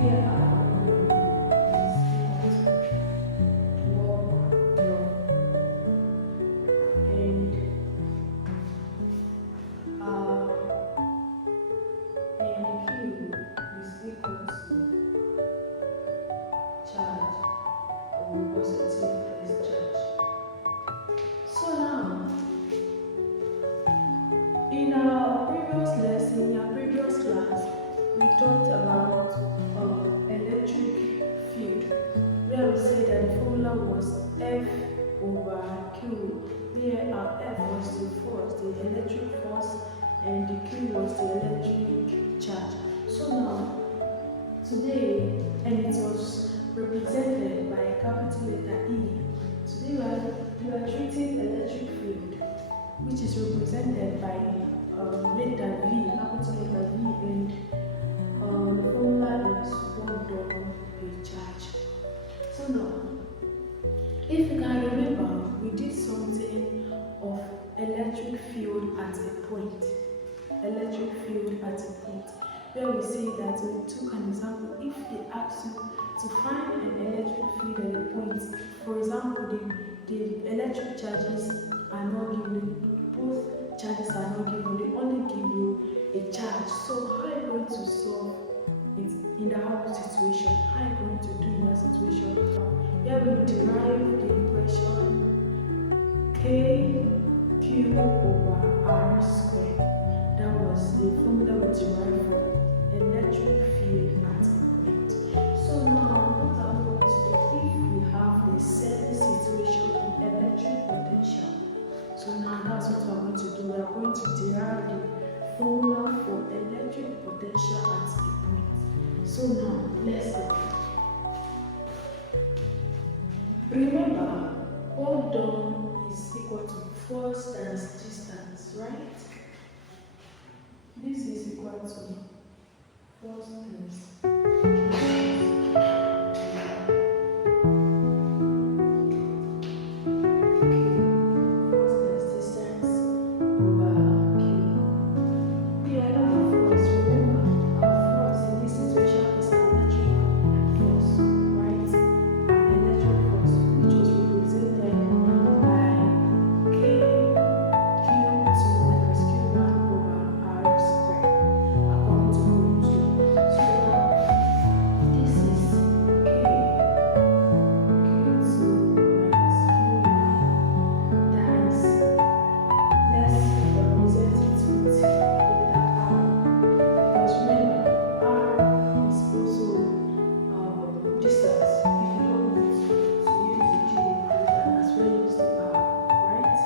here are walk, and uh, and Q is equal to charge or positive place charge. So now, in our previous lesson, in our previous class, we talked about electric field, where we said that the formula was F over Q, where our F was the force, the electric force, and the Q was the electric charge. So now, today, and it was represented by a capital letter E. Today we are treating electric field, which is represented by letter V, capital letter V, and the formula is work done per charge. So now, if you can remember, we did something of electric field at a point. Electric field at a point, where we say that we took an example. If they ask you to find an electric field at a point, for example, the electric charges are not given, both charges are not given, they only give you a charge. So how are you going to solve it in that situation? How are you going to do in that situation? Here we derive the equation KQ over R squared. That was the formula we derived for electric field at a point. So now, what are we going to do if we have the same situation in electric potential? So now that's what we're going to do. We are going to derive the formula for electric potential at a point. So now, let's go. Remember, work done is equal to force times distance, right? This is equal to force times distance over Q. We are now force. Remember, our force in this situation is electric force, right? Electric force, which was represented by KQ to minus Q1 over R squared, according to Rule 2. So now, this is KQ to minus Q1 times, let's represent it with letter R. Because remember, R is also distance. If you don't want to use the G equation, that's where you use the R, right?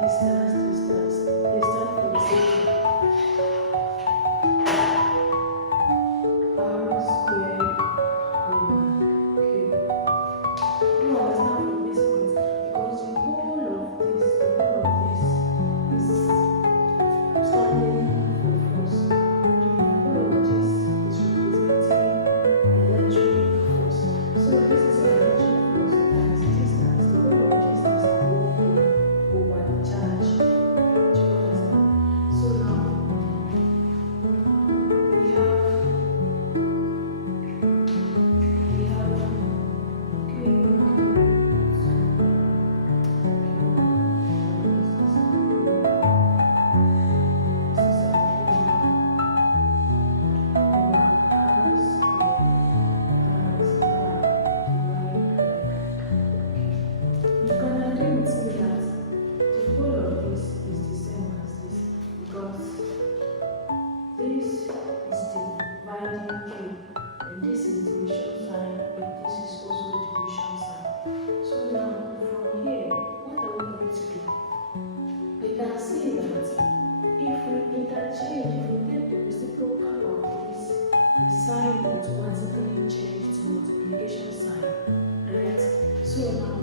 Distance, distance. They stand for the same thing. R squared over Q. You understand from this point, because the whole of this is standing for force. The whole of this is representing electric force. So this is an electric force times distance. The whole of distance is walking over the charge. Do you understand? So now we have you can agree with me that the whole of this is the same as this, because this is dividing Q, and this is division sign, and this is also division sign. So now from here, what are we going to do? We can see that if we interchange, if we take the reciprocal of this, the sign will automatically change to multiplication sign, right? So now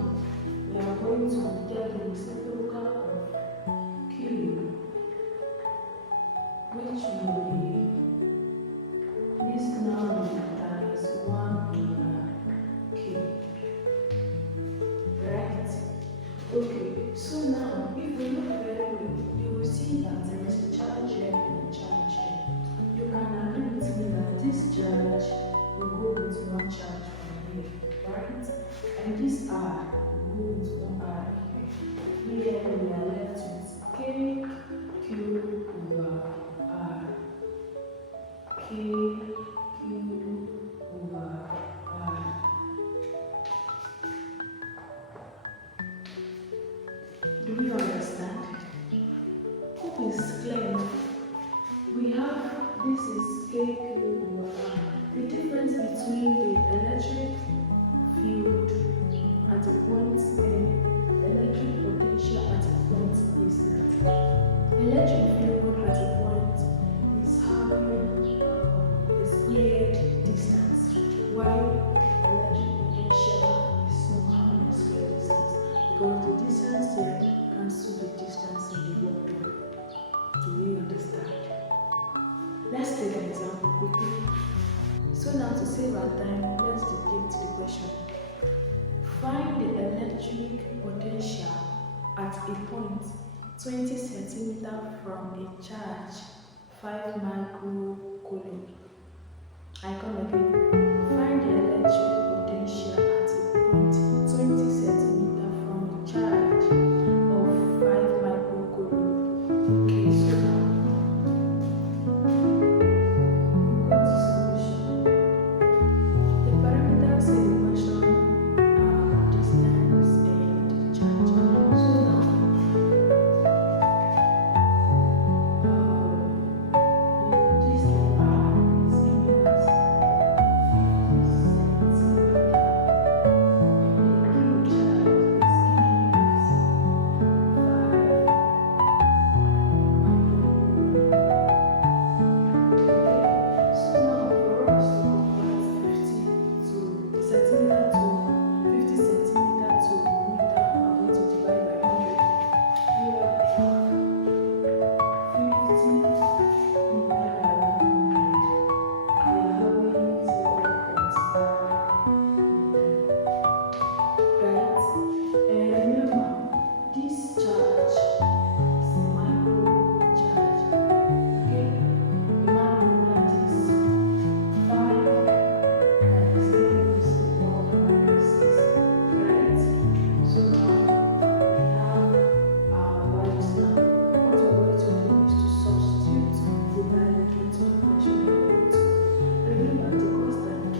we are going to get the reciprocal of Q, which will be this now times 1 over Q, right? Okay, so now if we look very well, you will see that there is a charge here and a charge here. You can agree with me that this charge will go R, go with one R here. Here we are left with K, Q over R. K, Q over R. Do we understand? Hope is clear. We have this is K, Q over R. The difference between the electric field at a point and electric potential at a point is that electric field at a point is having a squared distance, while electric potential is not having a squared distance because the distance there cancels the distance in the work done. Do we understand? Let's take an example quickly. So now to save our time, let's dig to the question. Find the electric potential at a point 20 centimeters from a charge 5 microcoulomb. I come again. Find the electric potential at a point 20 centimeters from a charge of 5 microcoulomb. Okay, so now we go to solution. The parameters in the question are distance and charge. So now this R is giving us 50 centimeters, and the Q charge is giving us 5 microcoulomb. Okay, so now for us to convert 50 to centimeter to 50 centimeter to meter, we're going to divide by 100. Here we have 50 divided by 100. We are having 0.5 meter. Right? And remember, this charge is a micro charge. Okay? Imagine that is 5 times 10 raised to the power of -6. Right? So now we have our values now. What we're going to do is to substitute the value into the equation we want. Remember, the constant K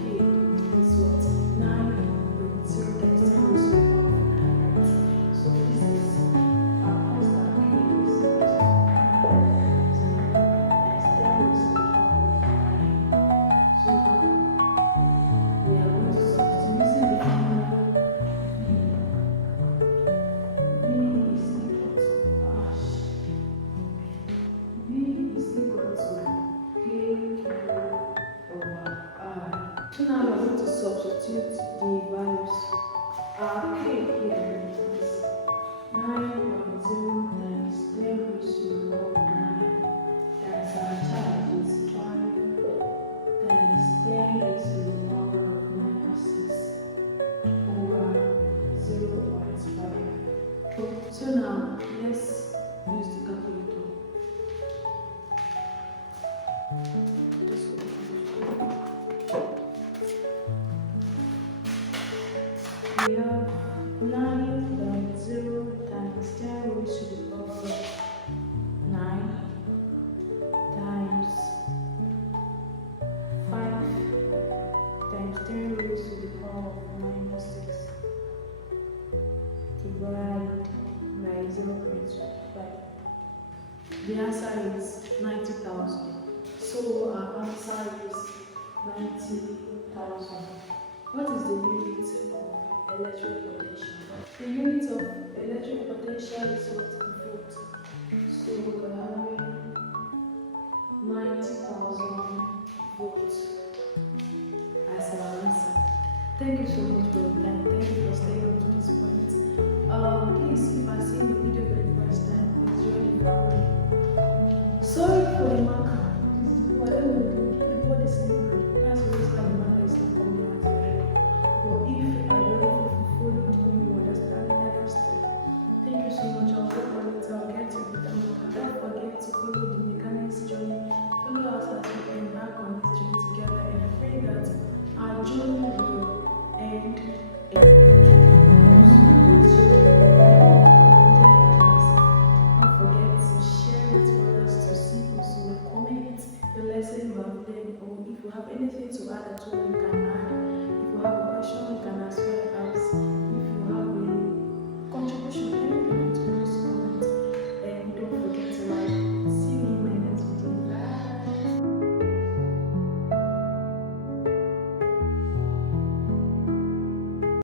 is what? 9.0 times 10 raised to the power of 9, right? So this is our constant K is equal to 9 times 10 raised to the power of 9. So now we are going to substitute using the formula V. V is equal to V is equal to K over R. So now we're going to substitute the values. Our K here is 9.0 times 10 raised to the power of 9 times our charge is 5 times 10 raised to the power of -6 over 0.5. So now let's use the calculator. This will be we have 9.0 times 10 raised to the power of 9 times 5 times 10 raised to the power of -6 divided by 0.5. The answer is 90,000. So our answer is 90,000. What is the unit of electric potential? The unit of electric potential is what? Volt. So we're having 90,000 volts as our answer. Thank you so much for your time. Thank you for staying up to this point. Please, if I see the video for the first time, please join the family. Sorry for the marker. Whatever we do, the board is sleeping. That's the reason why the marker is not coming out today. But if I really followed me, you understand every step. Thank you so much. I'll work on it. I'll get you with them. Don't forget to follow the mechanics journey. Follow us as we embark on this journey together. And I pray that our journey will end in at home, you